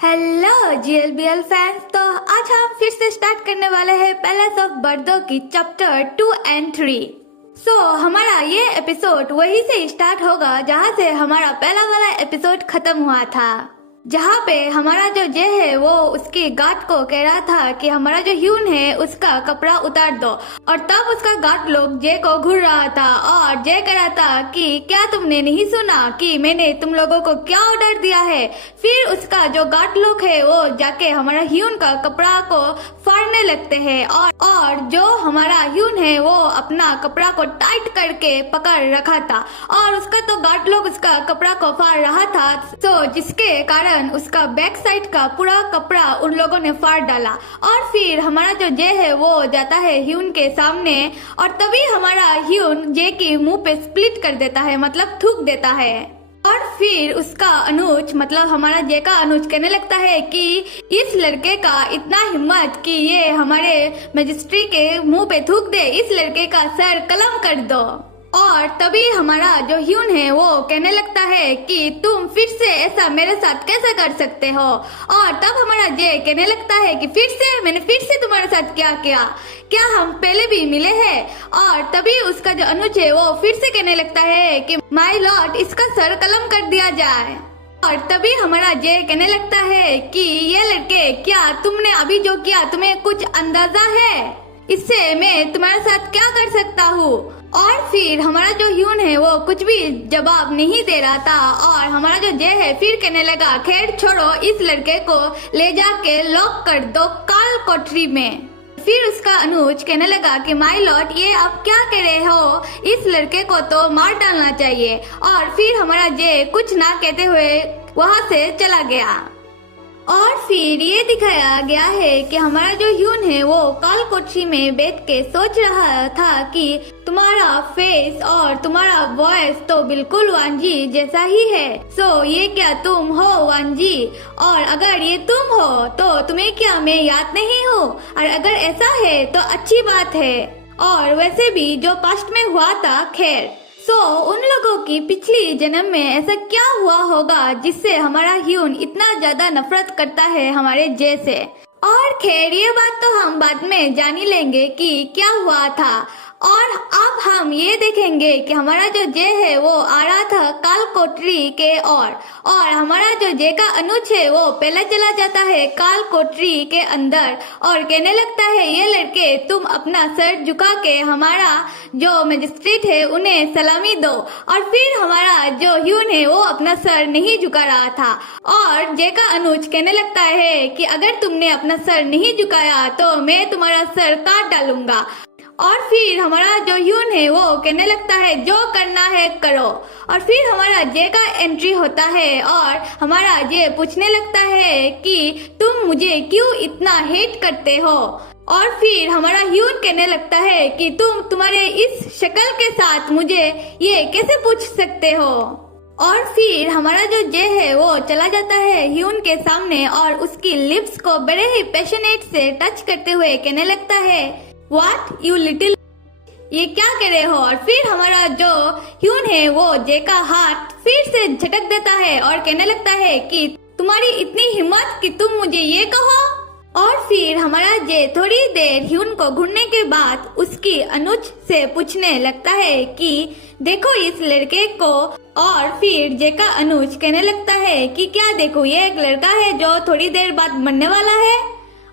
Hello जीएलबीएल fans. तो आज हम फिर से स्टार्ट करने वाले हैं पैलेस ऑफ बर्दो की चैप्टर 2 और 3। हमारा ये एपिसोड वहीं से स्टार्ट होगा जहाँ से हमारा पहला वाला एपिसोड खत्म हुआ था, जहाँ पे हमारा जो जे है वो उसके गार्ड को कह रहा था कि हमारा जो ह्यून है उसका कपड़ा उतार दो, और तब उसका गार्ड लोग जे को घूर रहा था और जे कह रहा था कि क्या तुमने नहीं सुना कि मैंने तुम लोगों को क्या ऑर्डर दिया है। फिर उसका जो गार्ड लोग है वो जाके हमारा ह्यून का कपड़ा को फाड़ने लगते हैं और जो हमारा ह्यून है वो अपना कपड़ा को टाइट करके पकड़ रखा था और उसका तो गार्ड लोग उसका कपड़ा को फाड़ रहा था, तो जिसके कारण उसका बैक साइड का पूरा कपड़ा उन लोगों ने फाड़ डाला। और फिर हमारा जो जे है वो जाता है ह्यून के सामने और तभी हमारा ह्यून जे की मुंह पे स्प्लिट कर देता है, मतलब थूक देता है। और फिर उसका अनुज मतलब हमारा जे का अनुज कहने लगता है कि इस लड़के का इतना हिम्मत कि ये हमारे मजिस्ट्री के मुंह पे थूक दे, इस लड़के का सर कलम कर दो। और तभी हमारा जो ह्यून है वो कहने लगता है कि तुम फिर से ऐसा मेरे साथ कैसे कर सकते हो। और तब हमारा जे कहने लगता है कि मैंने फिर से तुम्हारे साथ क्या किया, क्या हम पहले भी मिले हैं। और तभी उसका जो अनुज है वो फिर से कहने लगता है कि माय लॉर्ड इसका सर कलम कर दिया जाए। और तभी हमारा जे कहने लगता है कि ये लड़के क्या तुमने अभी जो किया तुम्हें कुछ अंदाजा है, इससे मैं तुम्हारे साथ क्या कर सकता हूँ। और फिर हमारा जो ह्यून है वो कुछ भी जवाब नहीं दे रहा था और हमारा जो जे है फिर कहने लगा खैर छोड़ो, इस लड़के को ले जाके लॉक कर दो काल कोठरी में। फिर उसका अनुज कहने लगा कि माय लॉर्ड ये आप क्या कह रहे हो, इस लड़के को तो मार डालना चाहिए। और फिर हमारा जे कुछ ना कहते हुए वहाँ से चला गया। और फिर ये दिखाया गया है कि हमारा जो ह्यून है वो काल कोठरी में बैठ के सोच रहा था कि तुम्हारा फेस और तुम्हारा वॉइस तो बिल्कुल वांजी जैसा ही है। ये क्या तुम हो वांजी? और अगर ये तुम हो तो तुम्हें क्या मैं याद नहीं हूँ? और अगर ऐसा है तो अच्छी बात है। और वैसे भी जो पास्ट में हुआ था खैर। उन लोगों की पिछली जन्म में ऐसा क्या हुआ होगा जिससे हमारा ह्यून इतना ज्यादा नफरत करता है हमारे जे से। और खैर ये बात तो हम बाद में जान ही लेंगे कि क्या हुआ था। और अब हम ये देखेंगे कि हमारा जो जे है वो आ रहा था काल कोठरी के और हमारा जो जे का अनुज है वो पहले चला जाता है काल कोठरी के अंदर और कहने लगता है ये लड़के तुम अपना सर झुका के हमारा जो मजिस्ट्रेट है उन्हें सलामी दो। और फिर हमारा जो ह्यून है वो अपना सर नहीं झुका रहा था और जे का अनुज कहने लगता है कि अगर तुमने अपना सर नहीं झुकाया तो मैं तुम्हारा सर काट डालूंगा। और फिर हमारा जो ह्यून है वो कहने लगता है जो करना है करो। और फिर हमारा जे का एंट्री होता है और हमारा जे पूछने लगता है कि तुम मुझे क्यों इतना हेट करते हो। और फिर हमारा ह्यून कहने लगता है कि तुम तुम्हारे इस शक्ल के साथ मुझे ये कैसे पूछ सकते हो। और फिर हमारा जो जे है वो चला जाता है ह्यून के सामने और उसकी लिप्स को बड़े ही पैशनेट से टच करते हुए कहने लगता है व्हाट यू लिटिल, ये क्या कह रहे हो। और फिर हमारा जो ह्यून है वो जे का हाथ फिर से झटक देता है और कहने लगता है कि तुम्हारी इतनी हिम्मत कि तुम मुझे ये कहो। और फिर हमारा जे थोड़ी देर ह्यून को घूरने के बाद उसकी अनुज से पूछने लगता है कि देखो इस लड़के को। और फिर जे का अनुज कहने लगता है कि क्या देखो, ये एक लड़का है जो थोड़ी देर बाद मरने वाला है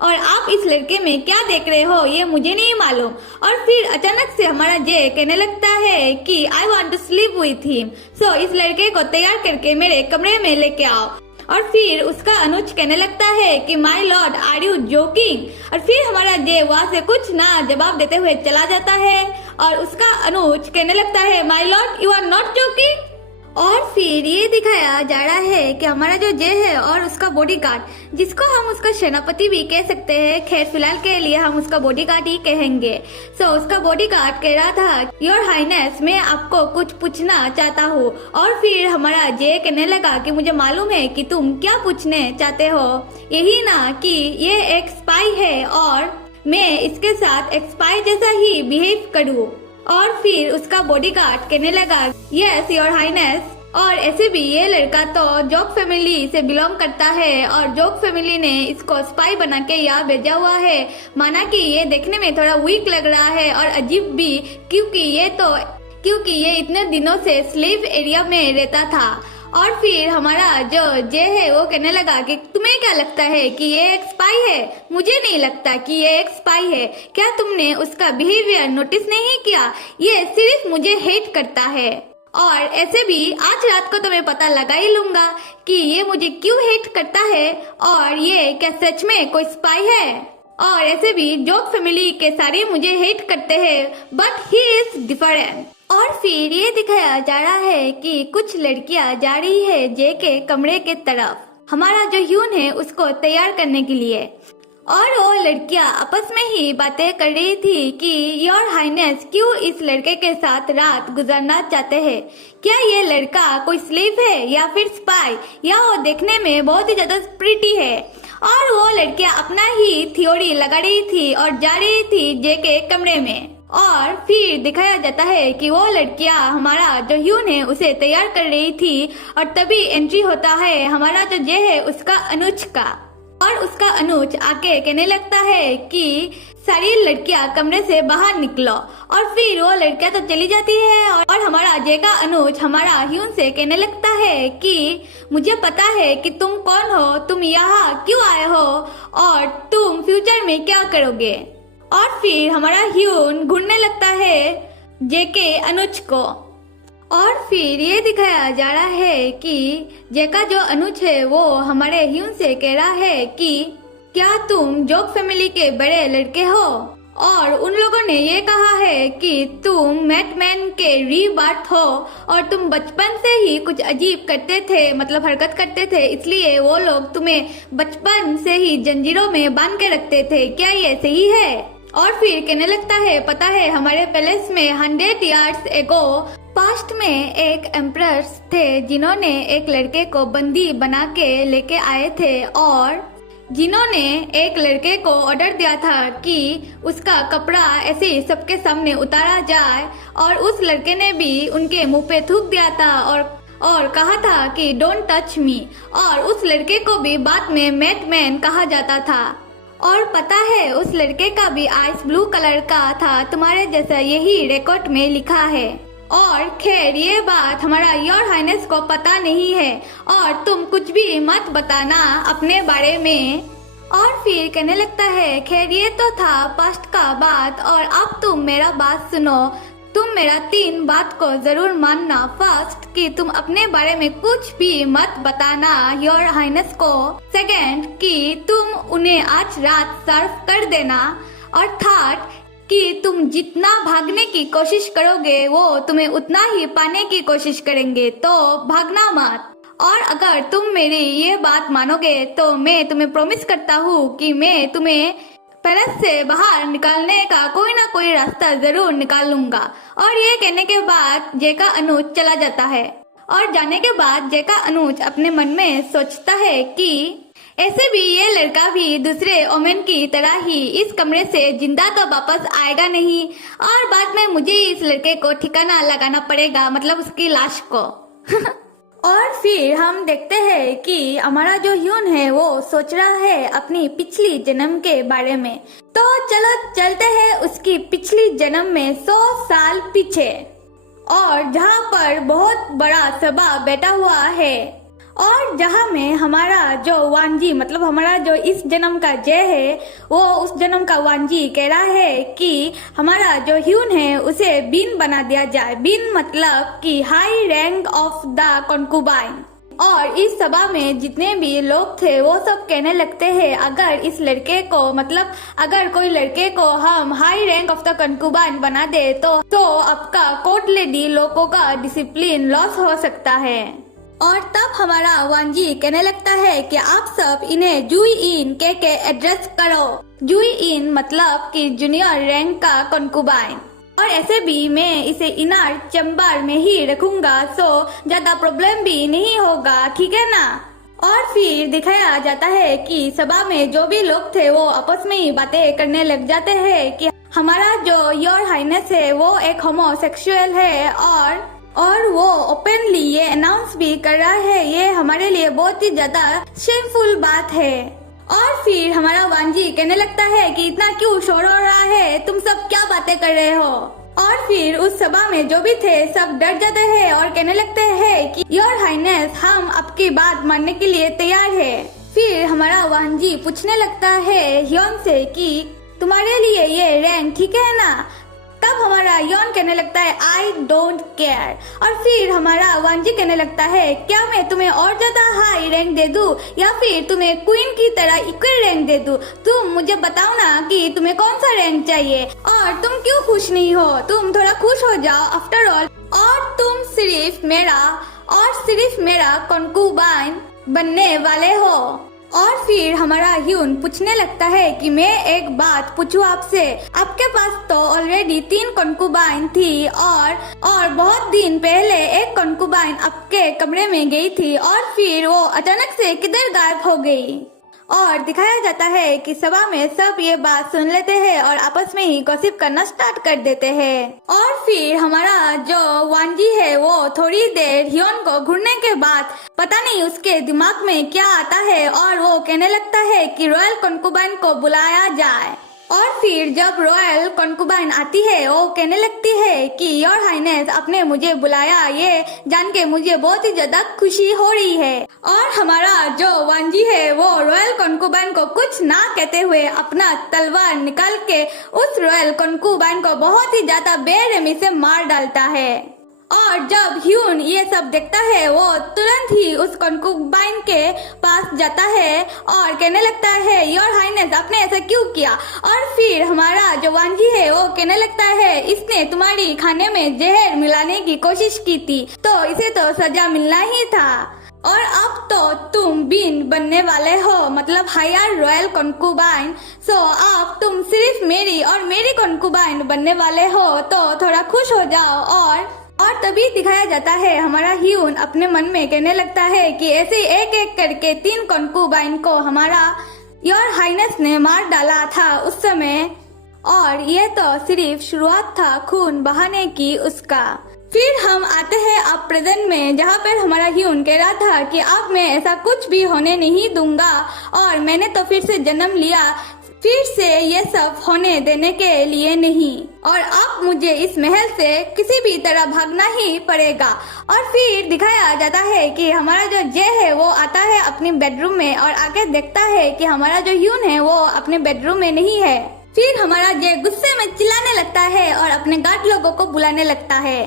और आप इस लड़के में क्या देख रहे हो ये मुझे नहीं मालूम। और फिर अचानक से हमारा जे कहने लगता है कि I want to sleep with him, इस लड़के को तैयार करके मेरे कमरे में लेके आओ। और फिर उसका अनुज कहने लगता है कि my lord are you joking. और फिर हमारा जे वहाँ से कुछ ना जवाब देते हुए चला जाता है और उसका अनुज कहने लगता है my lord you are not joking. और फिर ये दिखाया जा रहा है कि हमारा जो जे है और उसका बॉडीगार्ड, जिसको हम उसका सेनापति भी कह सकते हैं, खैर फिलहाल के लिए हम उसका बॉडीगार्ड ही कहेंगे। उसका बॉडीगार्ड कह रहा था योर हाइनेस मैं आपको कुछ पूछना चाहता हूँ। और फिर हमारा जे कहने लगा कि मुझे मालूम है कि तुम क्या पूछने चाहते हो, यही ना कि ये एक स्पाई है और मैं इसके साथ एक स्पाई जैसा ही बिहेव करूँ। और फिर उसका बॉडीगार्ड कहने लगा यस योर हाइनेस और ऐसे भी ये लड़का तो जोक फैमिली से बिलोंग करता है और जोक फैमिली ने इसको स्पाई बना के यहाँ भेजा हुआ है। माना कि ये देखने में थोड़ा वीक लग रहा है और अजीब भी, क्योंकि ये इतने दिनों से स्लीव एरिया में रहता था। और फिर हमारा जो जे है वो कहने लगा कि तुम्हें क्या लगता है कि ये एक स्पाई है? मुझे नहीं लगता कि ये एक स्पाई है। क्या तुमने उसका बिहेवियर नोटिस नहीं किया? ये सिर्फ मुझे हेट करता है। और ऐसे भी आज रात को तो मैं पता लगा ही लूंगा कि ये मुझे क्यों हेट करता है और ये क्या सच में कोई स्पाई है। और ऐसे भी जोक फैमिली के सारे मुझे हेट करते हैं, बट ही इज डिफरेंट। और फिर ये दिखाया जा रहा है कि कुछ लड़कियां जा रही है जे के कमरे के तरफ, हमारा जो ह्यून है उसको तैयार करने के लिए। और वो लड़कियां आपस में ही बातें कर रही थी कि योर हाइनेस क्यों इस लड़के के साथ रात गुजारना चाहते हैं। क्या ये लड़का कोई स्लेव है या फिर स्पाई, या वो देखने में बहुत ही ज्यादा प्रिटी है। और वो लड़कियां अपना ही थ्योरी लगा रही थी और जा रही थी जे के कमरे में। और फिर दिखाया जाता है कि वो लड़कियां हमारा जो ह्यून है उसे तैयार कर रही थी और तभी एंट्री होता है हमारा जो जे है उसका अनुज का। और उसका अनुज आके कहने लगता है कि सारी लड़कियां कमरे से बाहर निकलो। और फिर वो लड़कियां तो चली जाती है और हमारा जे का अनुज हमारा ह्यून से कहने लगता है कि मुझे पता है कि तुम कौन हो, तुम यहाँ क्यों आए हो और तुम फ्यूचर में क्या करोगे। और फिर हमारा ह्यून ढूंढने लगता है जे के अनुज को। और फिर ये दिखाया जा रहा है कि जे का जो अनुज है वो हमारे ह्यून से कह रहा है कि क्या तुम जोक फैमिली के बड़े लड़के हो। और उन लोगों ने ये कहा है कि तुम मैटमैन के रीबर्थ हो और तुम बचपन से ही कुछ अजीब करते थे, मतलब हरकत करते थे, इसलिए वो लोग तुम्हें बचपन से ही जंजीरों में बांध के रखते थे। क्या ये सही है? और फिर कहने लगता है पता है हमारे पैलेस में 100 इयर्स एगो पास्ट में एक एम्परर्स थे जिन्होंने एक लड़के को बंदी बना के लेके आए थे और जिन्होंने एक लड़के को ऑर्डर दिया था कि उसका कपड़ा ऐसे ही सबके सामने उतारा जाए। और उस लड़के ने भी उनके मुंह पे थूक दिया था और कहा था कि डोंट टच मी। और उस लड़के को भी बाद में मैटमैन कहा जाता था। और पता है उस लड़के का भी आइस ब्लू कलर का था, तुम्हारे जैसा यही रिकॉर्ड में लिखा है। और खैर ये बात हमारा योर हाइनेस को पता नहीं है और तुम कुछ भी मत बताना अपने बारे में। और फिर कहने लगता है खैर ये तो था पास्ट का बात और अब तुम मेरा बात सुनो। तुम मेरा 3 बात को जरूर मानना। फर्स्ट कि तुम अपने बारे में कुछ भी मत बताना योर हाइनेस को। सेकंड कि तुम उन्हें आज रात सर्व कर देना। और थर्ड कि तुम जितना भागने की कोशिश करोगे वो तुम्हें उतना ही पाने की कोशिश करेंगे, तो भागना मत। और अगर तुम मेरी ये बात मानोगे तो मैं तुम्हें प्रॉमिस करता हूँ कि मैं तुम्हें पैलेस से बाहर निकालने का कोई ना कोई रास्ता जरूर निकाल लूंगा। और ये कहने के बाद जे का अनुज चला जाता है। और जाने के बाद जे का अनुज अपने मन में सोचता है कि ऐसे भी ये लड़का भी दूसरे ओमेन की तरह ही इस कमरे से जिंदा तो वापस आएगा नहीं और बाद में मुझे इस लड़के को ठिकाना लगाना पड़ेगा, मतलब उसकी लाश को। और फिर हम देखते हैं कि हमारा जो ह्यून है वो सोच रहा है अपनी पिछली जन्म के बारे में। तो चलो चलते हैं उसकी पिछली जन्म में 100 साल पीछे, और जहाँ पर बहुत बड़ा सभा बैठा हुआ है और जहाँ में हमारा जो वांजी, मतलब हमारा जो इस जन्म का जय है वो उस जन्म का वांजी कह रहा है कि हमारा जो ह्यून है उसे बीन बना दिया जाए। बीन मतलब कि हाई रैंक ऑफ द कॉन्कुबाइन। और इस सभा में जितने भी लोग थे वो सब कहने लगते हैं अगर इस लड़के को, मतलब अगर कोई लड़के को हम हाई रैंक ऑफ द कॉन्कुबाइन बना दे तो आपका कोर्ट लेडी लोगों का डिसिप्लिन लॉस हो सकता है। और तब हमारा वांजी कहने लगता है कि आप सब इन्हें जुई इन के एड्रेस करो। जुई इन मतलब कि जूनियर रैंक का कॉन्कुबाइन। और ऐसे भी मैं इसे इनर चैम्बर में ही रखूंगा, सो ज्यादा प्रॉब्लम भी नहीं होगा, ठीक है ना। और फिर दिखाया जाता है कि सभा में जो भी लोग थे वो आपस में ही बातें करने लग जाते हैं कि हमारा जो योर हाइनेस है वो एक होमोसेक्सुअल है और और वो ओपनली ये अनाउंस भी कर रहा है। ये हमारे लिए बहुत ही ज्यादा शेमफुल बात है। और फिर हमारा वांजी कहने लगता है कि इतना क्यों शोर हो रहा है, तुम सब क्या बातें कर रहे हो। और फिर उस सभा में जो भी थे सब डर जाते हैं और कहने लगते हैं कि योर हाइनेस, हम आपकी बात मानने के लिए तैयार है। फिर हमारा वांजी पूछने लगता है ह्योन से कि तुम्हारे लिए ये रैंक ठीक है ना। तब हमारा यौन कहने लगता है आई डोंट केयर। और फिर हमारा वांजी कहने लगता है क्या मैं तुम्हें और ज्यादा हाई रैंक दे दूं या फिर तुम्हें क्वीन की तरह इक्वल रैंक दे दूं। तुम मुझे बताओ ना कि तुम्हें कौन सा रैंक चाहिए और तुम क्यों खुश नहीं हो। तुम थोड़ा खुश हो जाओ, आफ्टर ऑल और तुम सिर्फ मेरा कॉन्कुबाइन बनने वाले हो। और फिर हमारा ह्यून पूछने लगता है कि मैं एक बात पूछूं आपसे, आपके पास तो ऑलरेडी 3 कॉन्कुबाइन थी और बहुत दिन पहले एक कॉन्कुबाइन आपके कमरे में गई थी और फिर वो अचानक से किधर गायब हो गई। और दिखाया जाता है कि सभा में सब ये बात सुन लेते हैं और आपस में ही गॉसिप करना स्टार्ट कर देते हैं। और फिर हमारा जो वांजी है वो थोड़ी देर ह्योन को घूरने के बाद पता नहीं उसके दिमाग में क्या आता है और वो कहने लगता है कि रॉयल कॉन्कुबाइन को बुलाया जाए। और फिर जब रॉयल कॉन्कुबाइन आती है वो कहने लगती है कि योर हाइनेस, आपने मुझे बुलाया, ये जान के मुझे बहुत ही ज्यादा खुशी हो रही है। और हमारा जो वांजी है वो रॉयल कॉन्कुबाइन को कुछ ना कहते हुए अपना तलवार निकाल के उस रॉयल कॉन्कुबाइन को बहुत ही ज्यादा बेरहमी से मार डालता है। और जब ह्यून ये सब देखता है वो तुरंत ही उस कॉन्कुबाइन के पास जाता है और कहने लगता है योर हाइनेस, आपने ऐसा क्यों किया। और फिर हमारा जो वांजी है वो कहने लगता है इसने तुम्हारी खाने में जहर मिलाने की कोशिश की थी तो इसे तो सजा मिलना ही था। और अब तो तुम बीन बनने वाले हो, मतलब हायर रॉयल कॉन्कुबाइन। सो अब तुम सिर्फ मेरी और मेरी कॉन्कुबाइन बनने वाले हो, तो थोड़ा खुश हो जाओ। और तभी दिखाया जाता है हमारा ह्यून अपने मन में कहने लगता है कि ऐसे एक एक करके 3 कॉन्कुबाइन को हमारा योर हाइनेस ने मार डाला था उस समय। और ये तो सिर्फ शुरुआत था खून बहाने की उसका। फिर हम आते हैं अब प्रेजेंट में, जहाँ पर हमारा ह्यून कह रहा था कि अब मैं ऐसा कुछ भी होने नहीं दूंगा और मैंने तो फिर से जन्म लिया, फिर से ये सब होने देने के लिए नहीं, और अब मुझे इस महल से किसी भी तरह भागना ही पड़ेगा। और फिर दिखाया जाता है कि हमारा जो जे है वो आता है अपनी बेडरूम में और आके देखता है कि हमारा जो ह्यून है वो अपने बेडरूम में नहीं है। फिर हमारा जे गुस्से में चिल्लाने लगता है और अपने गार्ड लोगों को बुलाने लगता है।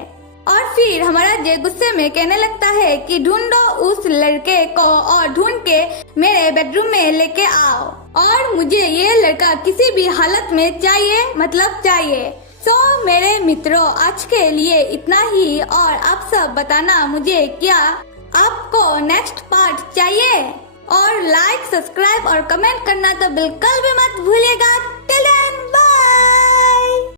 और फिर हमारा जे गुस्से में कहने लगता है कि ढूंढो उस लड़के को और ढूंढ के मेरे बेडरूम में लेके आओ, और मुझे ये लड़का किसी भी हालत में चाहिए, मतलब चाहिए। सो मेरे मित्रों, आज के लिए इतना ही। और आप सब बताना मुझे क्या आपको नेक्स्ट पार्ट चाहिए, और लाइक, सब्सक्राइब और कमेंट करना तो बिल्कुल भी मत भूलिएगा। Till then